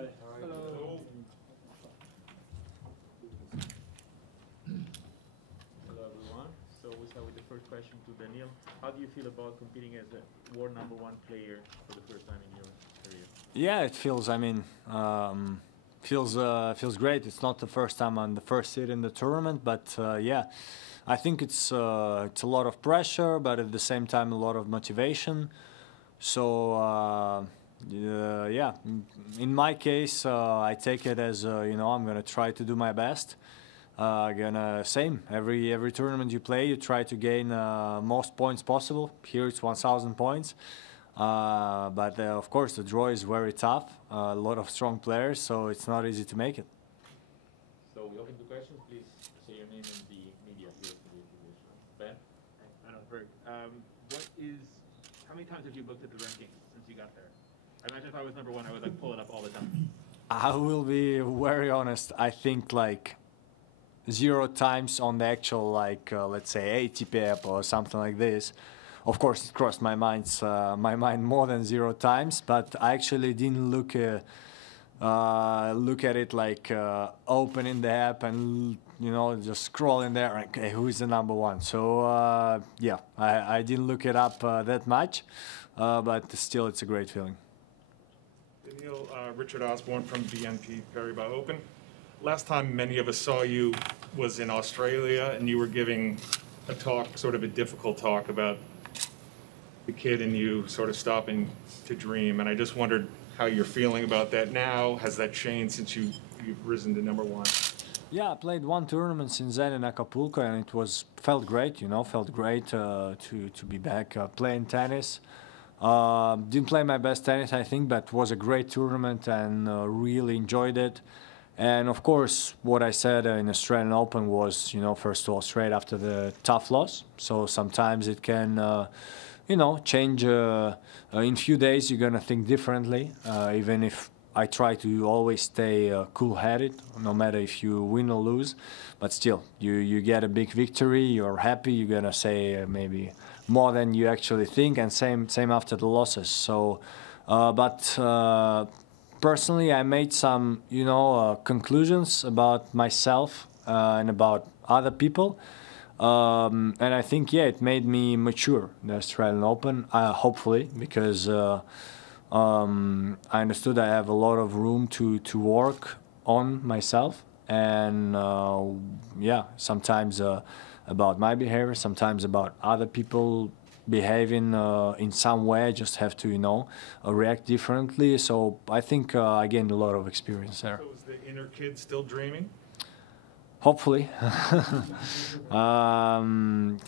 Hi. Hello. Hello, everyone. So we start with the first question to Daniil. How do you feel about competing as a world #1 player for the first time in your career? Yeah, it feels. I mean, feels great. It's not the first time I'm the first seed in the tournament, but yeah, I think it's a lot of pressure, but at the same time a lot of motivation. So yeah, in my case, I take it as I'm gonna try to do my best. Same every tournament you play, you try to gain most points possible. Here it's 1,000 points. But of course, the draw is very tough. A lot of strong players, so it's not easy to make it. So we open to questions. Please say your name and the media here for the exhibition. Ben? I know, Berg. How many times have you looked at the rankings since you got there? I imagine if I was #1, I would like pull it up all the time. I will be very honest. I think like 0 times on the actual let's say ATP app or something like this. Of course, it crossed my mind more than 0 times, but I actually didn't look at it like opening the app and just scrolling there. Okay, who is the #1? So yeah, I didn't look it up that much, but still, it's a great feeling. Daniil, Richard Osborne from BNP Paribas Open. Last time many of us saw you was in Australia, and you were giving a talk, sort of a difficult talk about the kid in you sort of stopping to dream. And I just wondered how you're feeling about that now. Has that changed since you've risen to #1? Yeah, I played 1 tournament since then in Acapulco, and it felt great. Felt great to be back playing tennis. Didn't play my best tennis, I think, but it was a great tournament and really enjoyed it. And of course, what I said in Australian Open was, first of all, straight after the tough loss. So sometimes it can, change. In few days, you're gonna think differently. Even if I try to always stay cool-headed, no matter if you win or lose. But still, you get a big victory, you're happy. You're gonna say maybe more than you actually think, and same after the losses. So, personally, I made some, conclusions about myself and about other people, and I think, yeah, it made me mature, the Australian Open, hopefully, because I understood I have a lot of room to work on myself, and yeah, sometimes about my behavior, sometimes about other people behaving in some way. I just have to, react differently. So I think I gained a lot of experience there. So is the inner kid still dreaming? Hopefully.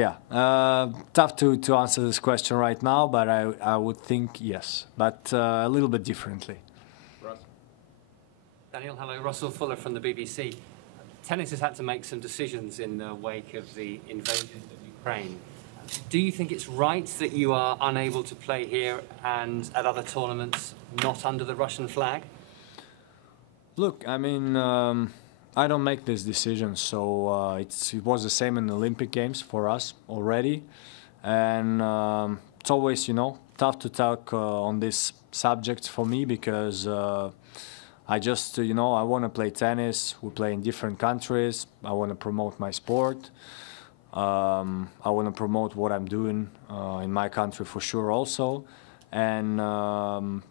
Yeah. Tough to answer this question right now, but I would think yes, but a little bit differently. Russell. Daniil, hello. Russell Fuller from the BBC. Tennis has had to make some decisions in the wake of the invasion of Ukraine. Do you think it's right that you are unable to play here and at other tournaments not under the Russian flag? Look, I mean, I don't make these decisions, so it was the same in the Olympic Games for us already. And it's always, tough to talk on these subjects for me because I just, I want to play tennis. We play in different countries. I want to promote my sport. I want to promote what I'm doing in my country for sure also. And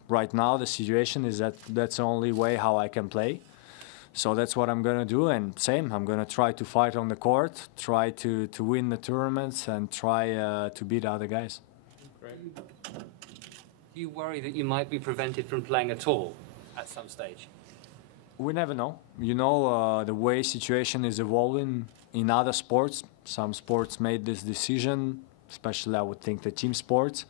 right now the situation is that that's the only way how I can play. So that's what I'm going to do. And same, I'm going to try to fight on the court, try to win the tournaments and try to beat other guys. Great. Do you worry that you might be prevented from playing at all at some stage? We never know. The way situation is evolving in other sports. Some sports made this decision, especially I would think the team sports.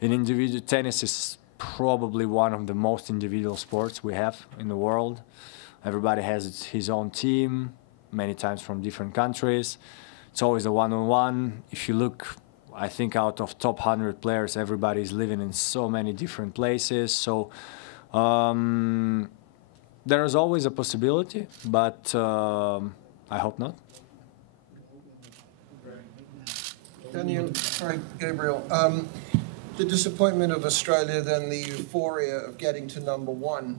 In individual tennis is probably one of the most individual sports we have in the world. Everybody has his own team, many times from different countries. It's always a one-on-one. If you look, I think out of top 100 players, everybody is living in so many different places. So there is always a possibility, but I hope not. Daniil, sorry, Gabriel. The disappointment of Australia, then the euphoria of getting to #1.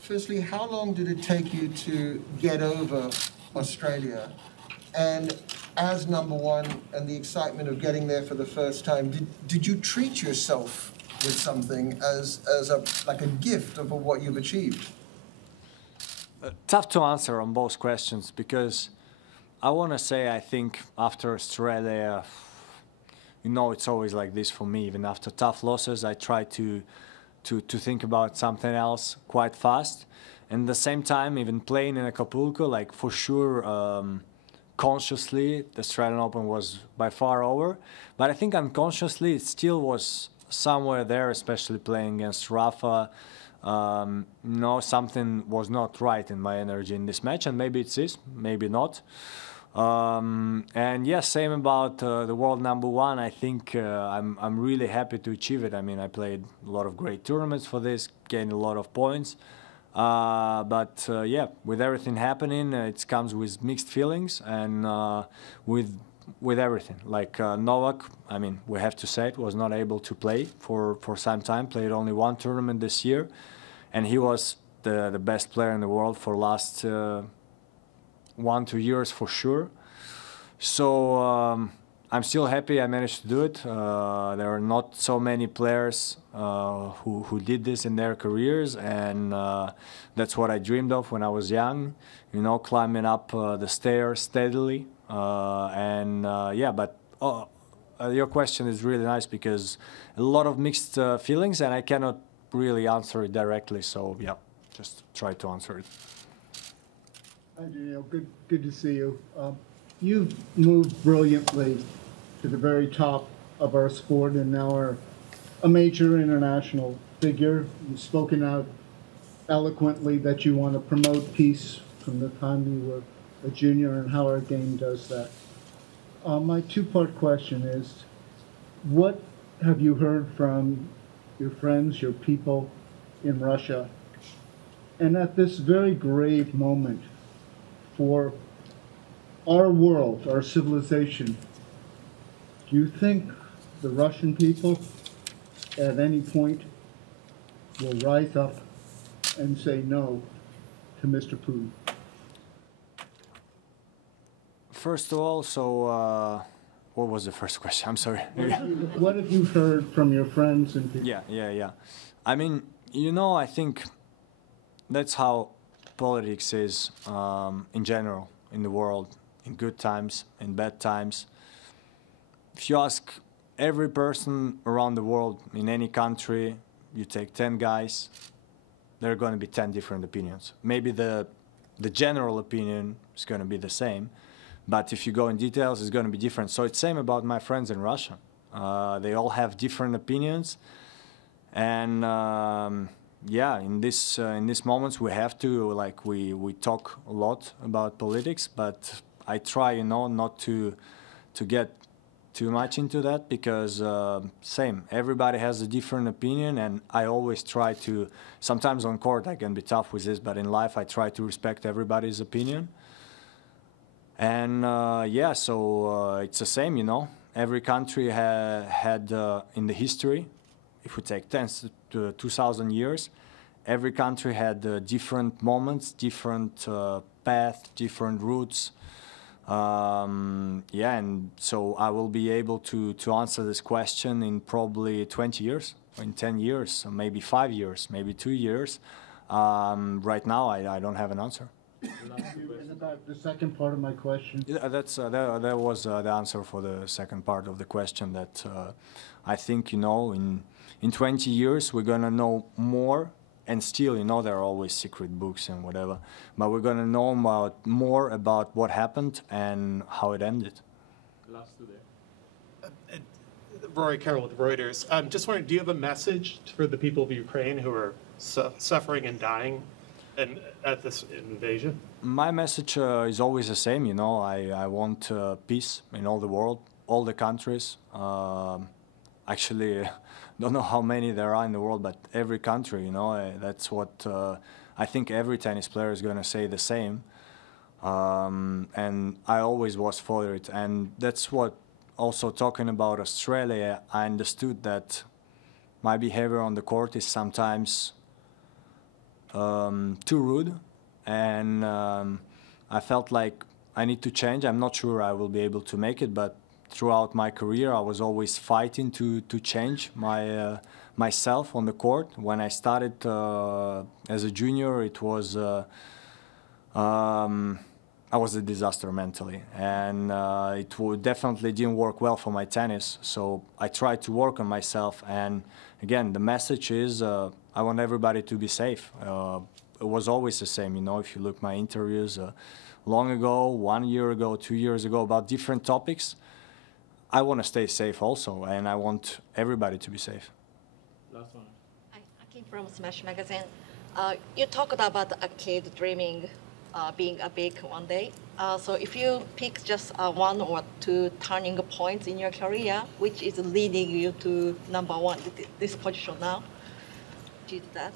Firstly, how long did it take you to get over Australia? And as number one and the excitement of getting there for the first time, did you treat yourself with something as like a gift of what you've achieved? Tough to answer on both questions because I want to say I think after Australia, it's always like this for me. Even after tough losses, I try to think about something else quite fast. And at the same time, even playing in Acapulco, like for sure, consciously, the Australian Open was by far over. But I think unconsciously, it still was somewhere there, especially playing against Rafa. Something was not right in my energy in this match, and maybe it is, maybe not. And yes, same about the world number one. I think I'm really happy to achieve it. I mean, I played a lot of great tournaments for this, gained a lot of points. But with everything happening, it comes with mixed feelings and with everything. Like Novak, I mean, we have to say it, was not able to play for some time. Played only one tournament this year, and he was the best player in the world for last 1-2 years for sure. So I'm still happy I managed to do it. There are not so many players who did this in their careers, and that's what I dreamed of when I was young, climbing up the stairs steadily. But your question is really nice because a lot of mixed feelings, and I cannot really answer it directly. So yeah, just try to answer it. Hi, Daniil. Good to see you. You've moved brilliantly to the very top of our sport and now are a major international figure. You've spoken out eloquently that you want to promote peace from the time you were a junior and how our game does that. My two-part question is, what have you heard from your friends, your people in Russia? And at this very grave moment for our world, our civilization, do you think the Russian people at any point will rise up and say no to Mr. Putin? First of all, what was the first question? I'm sorry. What have you heard from your friends and people? Yeah. I mean, I think that's how politics is in general in the world, in good times, in bad times. If you ask every person around the world, in any country, you take 10 guys, there are going to be 10 different opinions. Maybe the general opinion is going to be the same, but if you go in details, it's going to be different. So it's same about my friends in Russia. They all have different opinions, and in these moments we have to we talk a lot about politics, but I try not to get too much into that because everybody has a different opinion, and I always try to. Sometimes on court I can be tough with this, but in life I try to respect everybody's opinion. And it's the same, Every country had in the history, if we take 10 to 2,000 years, every country had different moments, different paths, different routes. And so I will be able to answer this question in probably 20 years, or in 10 years, or maybe 5 years, maybe 2 years. Right now, I don't have an answer. And about the second part of my question. Yeah, that was the answer for the second part of the question. That I think in 20 years we're gonna know more, and still there are always secret books and whatever, but we're gonna know more about what happened and how it ended. Last two there. Rory Carroll with Reuters. Just wondering, do you have a message for the people of Ukraine who are suffering and dying at this invasion? My message is always the same. I want peace in all the world, all the countries. Actually, don't know how many there are in the world, but every country. That's what I think every tennis player is going to say the same. And I always was for it, and that's what. Also talking about Australia, I understood that my behavior on the court is sometimes too rude, and I felt like I need to change. I'm not sure I will be able to make it, but throughout my career, I was always fighting to change myself on the court. When I started as a junior, it was I was a disaster mentally, and it definitely didn't work well for my tennis. So I tried to work on myself, and again, the message is I want everybody to be safe. It was always the same, you know, if you look my interviews long ago, 1 year ago, 2 years ago, about different topics. I want to stay safe also, and I want everybody to be safe. Last one. I came from Smash Magazine. You talked about a kid dreaming being a big one day. So if you pick just one or two turning points in your career, which is leading you to number one, this position now, did that?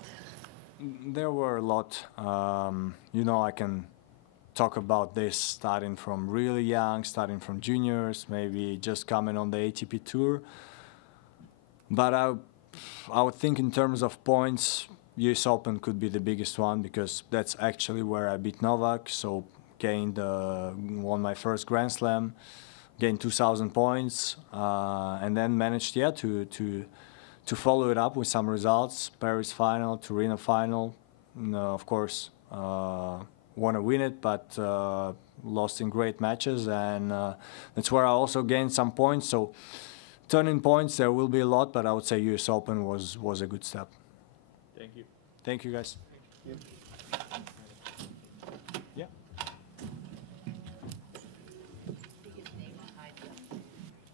There were a lot. You know, I can talk about this starting from really young, starting from juniors, maybe just coming on the ATP Tour. But I would think in terms of points, US Open could be the biggest one because that's actually where I beat Novak, so won my first Grand Slam, gained 2,000 points, and then managed to follow it up with some results. Paris final, Torino final, of course, want to win it, but lost in great matches, and that's where I also gained some points. So turning points, there will be a lot, but I would say US Open was a good step. Thank you. Thank you, guys. Yeah.